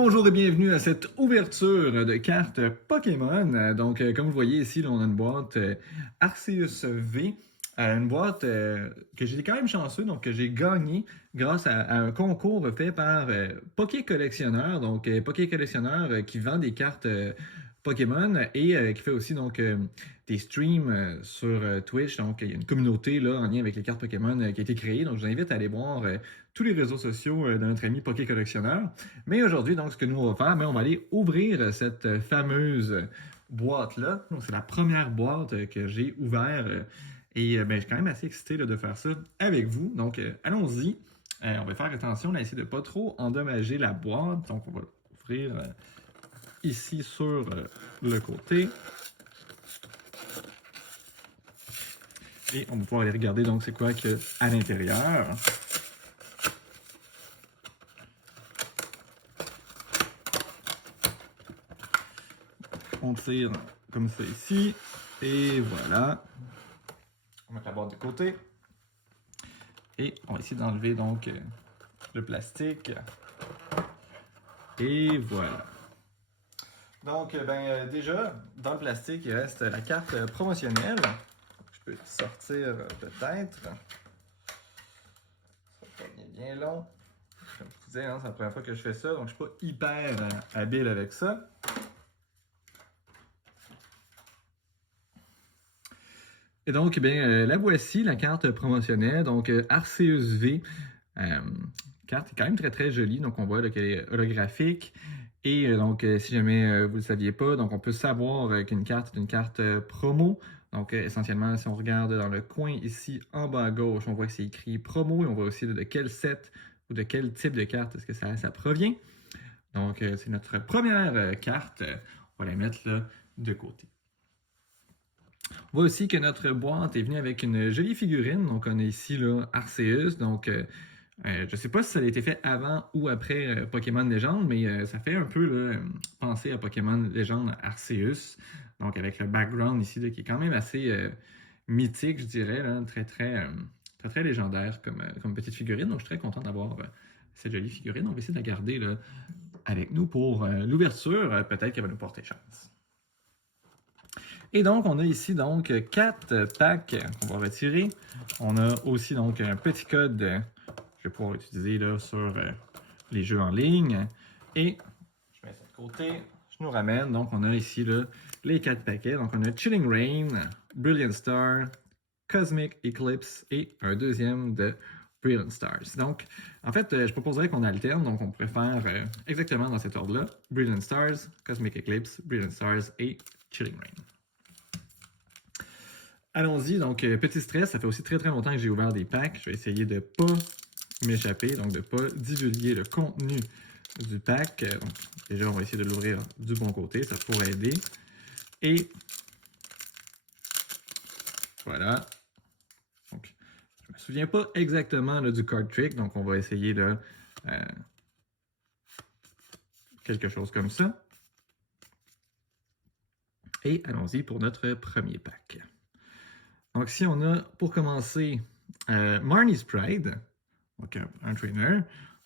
Bonjour et bienvenue à cette ouverture de cartes Pokémon. Donc, comme vous voyez ici, là, on a une boîte Arceus V. Une boîte que j'ai quand même chanceux, donc que j'ai gagné grâce à un concours fait par Poké Collectionneur. Donc, Poké Collectionneur qui vend des cartes Pokémon et qui fait aussi donc des streams sur Twitch. Donc, il y a une communauté là, en lien avec les cartes Pokémon qui a été créée. Donc, je vous invite à aller voir tous les réseaux sociaux de notre ami Poké Collectionneur. Mais aujourd'hui, donc, ce que nous allons faire, on va aller ouvrir cette fameuse boîte-là. Donc, c'est la première boîte que j'ai ouverte. Et je suis quand même assez excité là, de faire ça avec vous. Donc, allons-y. On va faire attention à essayer de ne pas trop endommager la boîte. Donc, on va ouvrir ici sur le côté. Et on va pouvoir aller regarder donc c'est quoi qu'il y a à l'intérieur. On tire comme ça ici. Et voilà. On va mettre la boîte de côté. Et on va essayer d'enlever donc le plastique. Et voilà. Donc, déjà, dans le plastique, il reste la carte promotionnelle. Je peux sortir peut-être. Ça va pas bien long. Comme je disais, c'est la première fois que je fais ça, donc je suis pas hyper habile avec ça. Et donc, la voici, la carte promotionnelle. Donc, Arceus V. Carte est quand même très très jolie. Donc, on voit qu'elle est holographique. Et donc, si jamais vous ne le saviez pas, donc on peut savoir qu'une carte est une carte promo. Donc, essentiellement, si on regarde dans le coin ici en bas à gauche, on voit que c'est écrit promo et on voit aussi de quel set ou de quel type de carte est-ce que ça provient. Donc, c'est notre première carte. On va la mettre là de côté. On voit aussi que notre boîte est venue avec une jolie figurine. Donc, on a ici là, Arceus. Donc, je ne sais pas si ça a été fait avant ou après Pokémon Légende, mais ça fait un peu là, penser à Pokémon Légende Arceus. Donc, avec le background ici là, qui est quand même assez mythique, je dirais, là, très légendaire comme petite figurine. Donc, je suis très content d'avoir cette jolie figurine. On va essayer de la garder là, avec nous pour l'ouverture. Peut-être qu'elle va nous porter chance. Et donc, on a ici donc 4 packs qu'on va retirer. On a aussi donc un petit code que je vais pouvoir utiliser là, sur les jeux en ligne. Et je mets ça de côté. Je nous ramène. Donc, on a ici là, les 4 paquets. Donc, on a Chilling Reign, Brilliant Star, Cosmic Eclipse et un deuxième de Brilliant Stars. Donc, en fait, je proposerais qu'on alterne. Donc, on pourrait faire exactement dans cet ordre-là. Brilliant Stars, Cosmic Eclipse, Brilliant Stars et Chilling Reign. Allons-y, donc petit stress, ça fait aussi très longtemps que j'ai ouvert des packs. Je vais essayer de ne pas m'échapper, donc de ne pas divulguer le contenu du pack. Donc, déjà, on va essayer de l'ouvrir du bon côté, ça pourrait aider. Et voilà. Donc, je ne me souviens pas exactement là, du card trick, donc on va essayer là, quelque chose comme ça. Et allons-y pour notre premier pack. Donc, si on a, pour commencer, Marnie's Pride, donc un trainer.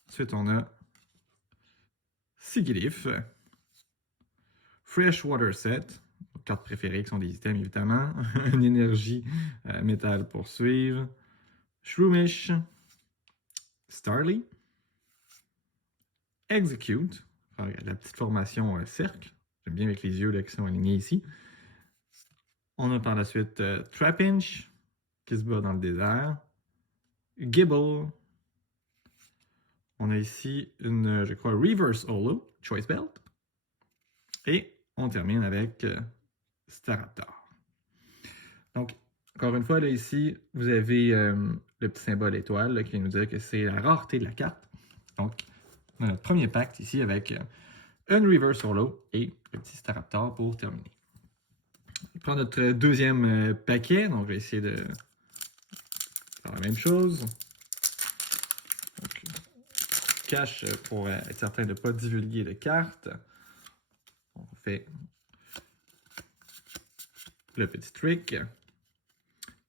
Ensuite, on a Sigilyph, Freshwater Set, cartes préférées qui sont des items évidemment, une énergie métal pour suivre, Shroomish, Starly, Execute, la petite formation cercle, j'aime bien avec les yeux là, qui sont alignés ici. On a par la suite Trapinch, qui se bat dans le désert, Gibble. On a ici une, je crois, Reverse Holo, Choice Belt. Et on termine avec Staraptor. Donc, encore une fois, là, ici, vous avez le petit symbole étoile là, qui nous dit que c'est la rareté de la carte. Donc, on a notre premier pack ici avec un Reverse Holo et le petit Staraptor pour terminer. On prend notre deuxième paquet. Donc, je vais essayer de faire la même chose. Donc, cache pour être certain de ne pas divulguer de cartes. On fait le petit trick.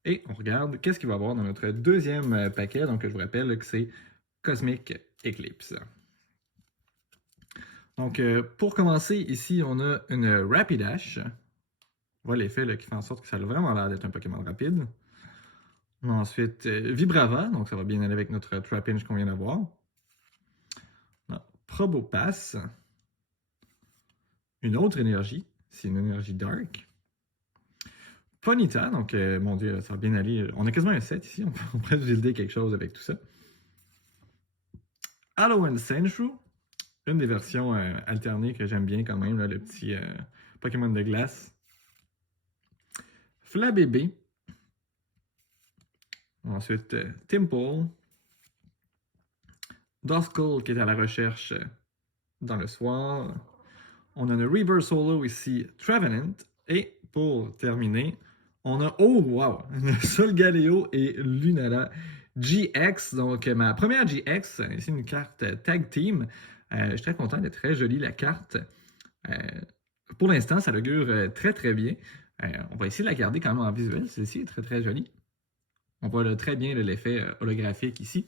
Et on regarde qu'est-ce qu'il va y avoir dans notre deuxième paquet. Donc, je vous rappelle que c'est Cosmic Eclipse. Donc, pour commencer, ici, on a une Rapidash. On voit l'effet qui fait en sorte que ça a vraiment l'air d'être un Pokémon rapide. On a ensuite Vibrava, donc ça va bien aller avec notre Trapinch qu'on vient d'avoir. Probopass. Une autre énergie, c'est une énergie Dark. Ponyta, donc mon dieu, ça va bien aller. On a quasiment un set ici, on pourrait builder quelque chose avec tout ça. Alolan Sandshrew, une des versions alternées que j'aime bien quand même, là, le petit Pokémon de glace. Flabébé. Ensuite, Timple. Duskull qui est à la recherche dans le soir. On a le Reverse Holo ici, Trevenant. Et pour terminer, on a, oh wow, Solgaleo et Lunala GX. Donc ma première GX, ici une carte Tag Team. Je suis très content, elle est très jolie la carte. Pour l'instant, ça augure très très bien. On va essayer de la garder quand même en visuel, celle-ci est très très jolie. On voit là, très bien l'effet holographique ici.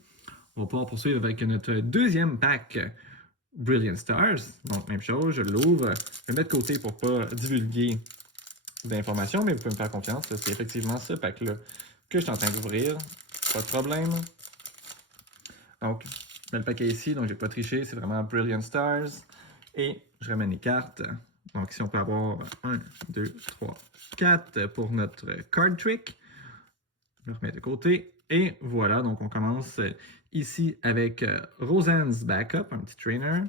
On va pouvoir poursuivre avec notre deuxième pack Brilliant Stars. Donc, même chose, je l'ouvre. Je vais mettre de côté pour ne pas divulguer d'informations, mais vous pouvez me faire confiance. C'est effectivement ce pack-là que je suis en train d'ouvrir. Pas de problème. Donc, je mets le paquet ici, donc je n'ai pas triché. C'est vraiment Brilliant Stars. Et je ramène les cartes. Donc, ici, on peut avoir 1, 2, 3, 4 pour notre card trick. Je le remets de côté. Et voilà, donc on commence ici avec Roseanne's Backup, un petit trainer.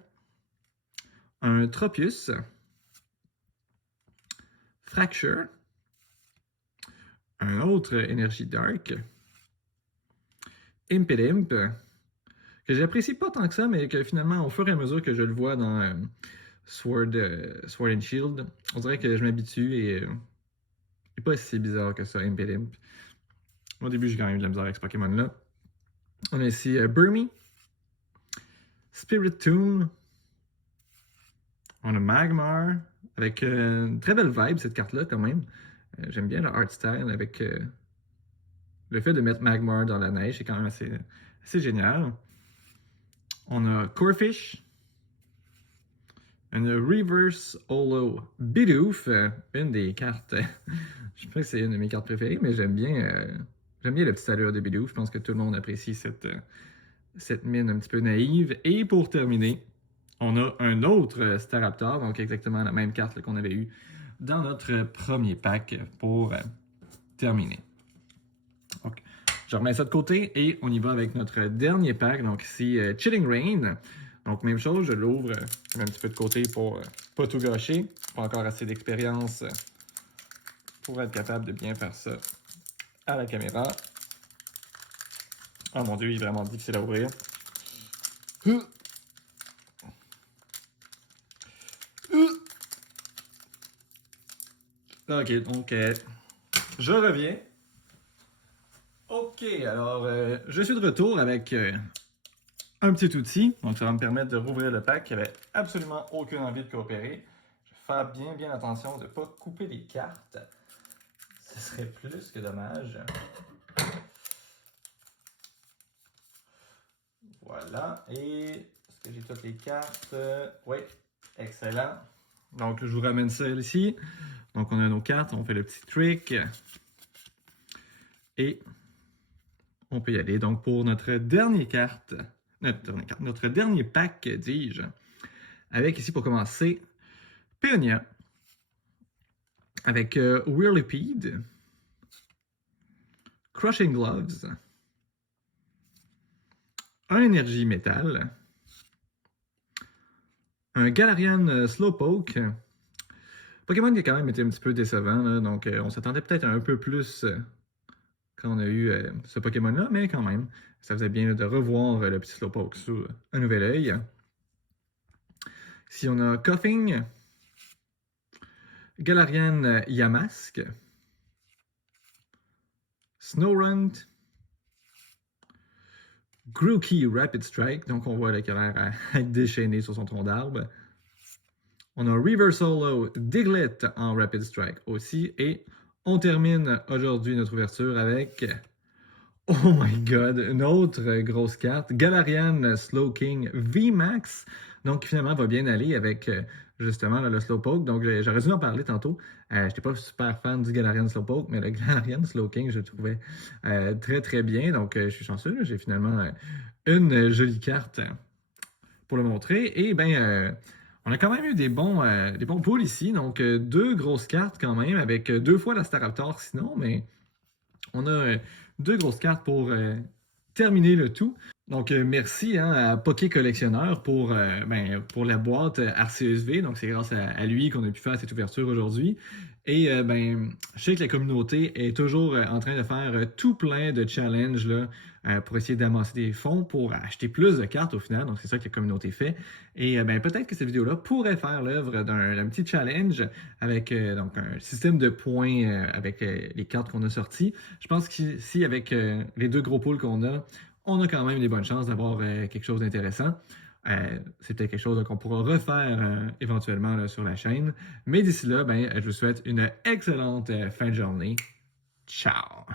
Un Tropius. Fracture. Un autre Energy Dark. Impidimp. Que j'apprécie pas tant que ça, mais que finalement, au fur et à mesure que je le vois dans Sword and Shield, on dirait que je m'habitue et c'est pas si bizarre que ça, Impidimp. Au début, j'ai quand même de la misère avec ce Pokémon-là. On a ici Burmy. Spiritomb. On a Magmar, avec une très belle vibe, cette carte-là, quand même. J'aime bien le art style avec le fait de mettre Magmar dans la neige, c'est quand même assez génial. On a Corphish, une Reverse Holo Bidoof, une des cartes, je sais pas si c'est une de mes cartes préférées, mais j'aime bien la petite allure de Bidoof. Je pense que tout le monde apprécie cette mine un petit peu naïve. Et pour terminer, on a un autre Staraptor, donc exactement la même carte qu'on avait eue dans notre premier pack pour terminer. Donc, je remets ça de côté et on y va avec notre dernier pack. Donc ici, Chilling Rain. Donc même chose, je l'ouvre, je mets un petit peu de côté pour pas tout gâcher. Pas encore assez d'expérience pour être capable de bien faire ça à la caméra. Oh mon dieu, il est vraiment difficile à ouvrir. Ok, donc je reviens. Ok, alors je suis de retour avec un petit outil. Donc ça va me permettre de rouvrir le pack qui avait absolument aucune envie de coopérer. Je vais faire bien attention de ne pas couper les cartes. Ce serait plus que dommage. Voilà, et est-ce que j'ai toutes les cartes? Oui, excellent. Donc je vous ramène ça ici. Donc on a nos cartes, on fait le petit trick. Et on peut y aller. Donc pour notre dernière carte, notre dernier pack, dis-je, avec ici pour commencer, Peonia, avec Whirlipede, Crushing Gloves, un Énergie Métal, un Galarian Slowpoke, Pokémon qui a quand même été un petit peu décevant, là, donc on s'attendait peut-être un peu plus quand on a eu ce Pokémon-là, mais quand même, ça faisait bien de revoir le petit Slowpoke sous un nouvel œil. Ici, on a Koffing, Galarian Yamask, Snorunt, Grookey Rapid Strike, donc on voit là, qu'il a l'air à être déchaîné sur son tronc d'arbre. On a Reverse Holo Diglett en Rapid Strike aussi. Et on termine aujourd'hui notre ouverture avec, oh my god, une autre grosse carte, Galarian Slowking VMAX. Donc finalement, va bien aller avec justement là, le Slowpoke. Donc j'aurais dû en parler tantôt. J'étais pas super fan du Galarian Slowpoke, mais le Galarian Slowking, je le trouvais très très bien. Donc je suis chanceux, là, j'ai finalement une jolie carte pour le montrer. Et ben, on a quand même eu des bons pools ici. Donc, deux grosses cartes quand même, avec deux fois la Staraptor sinon, mais on a deux grosses cartes pour terminer le tout. Donc, merci hein, à Poké Collectionneur pour la boîte Arceus V. Donc, c'est grâce à lui qu'on a pu faire cette ouverture aujourd'hui. Et je sais que la communauté est toujours en train de faire tout plein de challenges là, pour essayer d'amasser des fonds pour acheter plus de cartes au final. Donc, c'est ça que la communauté fait. Et peut-être que cette vidéo-là pourrait faire l'œuvre d'un petit challenge avec donc un système de points avec les cartes qu'on a sorties. Je pense qu'ici, avec les deux gros pools qu'on a, on a quand même des bonnes chances d'avoir quelque chose d'intéressant. C'est peut-être quelque chose qu'on pourra refaire éventuellement là, sur la chaîne. Mais d'ici là, je vous souhaite une excellente fin de journée. Ciao!